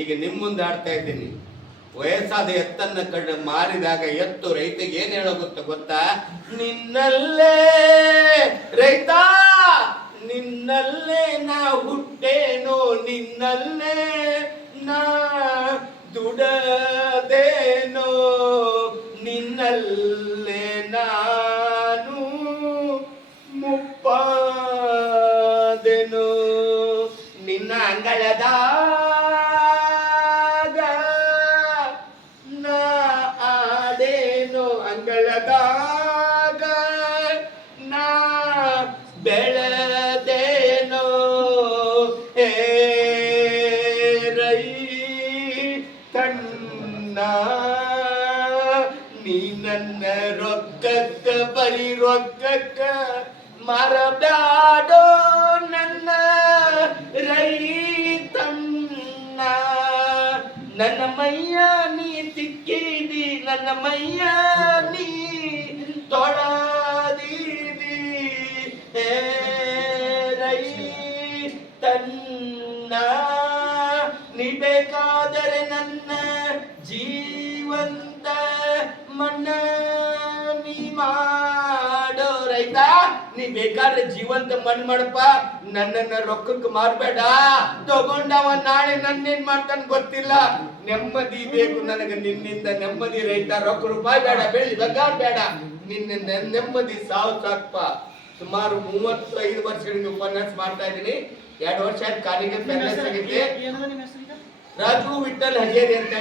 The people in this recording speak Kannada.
ಈಗ ನಿಮ್ಮ ಮುಂದೆ ಆಡ್ತಾ ಇದ್ದೀನಿ. ವಯಸ್ಸಾದ ಎತ್ತನ್ನ ಕಂಡು ಮಾರಿದಾಗ ಎತ್ತು ರೈತಗೆ ಏನ್ ಹೇಳೋಗುತ್ತೆ ಗೊತ್ತಾ? ನಿನ್ನಲ್ಲೇ ರೈತ, ನಿನ್ನಲ್ಲೇ ನಾ ಹುಟ್ಟೇನೋ, ನಿನ್ನಲ್ಲೇ ನಾ ದುಡದೇನೋ, ನಿನ್ನಲ್ಲೇ ನಾನು ಮುಪ್ಪಾದೆನೋ. ನಿನ್ನ ಅಂಗಳದಾಗ ಅಂಗಳದಾಗ ನಾ ಬೆಳೆದೇನೋ? ಏ ರೈ ತನ್ನ ನೀ ನನ್ನ ರೊಕ್ಕಕ್ಕ ಬರೀ ರೊಕ್ಕಕ್ಕ ಮರಬ್ಯಾಡೋ ನನ್ನ ರೈತನ್ನ ನನ್ನ ಮೈಯ ನೀ ತಿಕ್ಕಿದಿ, ನನ್ನ ಮೈಯ ರೈತನ್ನ ನೀ ಬೇಕಾದರೆ ನನ್ನ ಜೀವಂತ ಮಣ್ಣ ನೀ ಮಾಡೋ ರೈತ, ನೀ ಜೀವಂತ ಮಣ್ಣು ಮಾಡಪ್ಪ. ನನ್ನನ್ನ ರೊಕ್ಕಕ್ಕೆ ಮಾರ್ಬೇಡ. ತಗೊಂಡವ ನಾಳೆ ನನ್ನೇನ್ ಮಾಡ್ತಾನೆ ಗೊತ್ತಿಲ್ಲ. ನೆಮ್ಮದಿ ಬೇಕು ನನಗೆ ನಿನ್ನಿಂದ ನೆಮ್ಮದಿ ರೈತ. ರೊಕ್ಕ ರೂಪಾಯಿ ಬೇಡ ಬೆಳಿ ಬೇಡ. ನಿನ್ನ ನೆಮ್ಮದಿ ಸಾವು ಸಾಕಪ್ಪ. ಸುಮಾರು ಮೂವತ್ತೈದು ವರ್ಷಗಳಿಂದ ಉಪನ್ಯಾಸ ಮಾಡ್ತಾ ಇದ್ದೀನಿ. ಎರಡು ವರ್ಷ ಆಯ್ತು ಕಾಲಿಗೆ ರಾಜು ವಿಠಲ್ ಹಜೇರಿ ಅಂತೇಳಿ.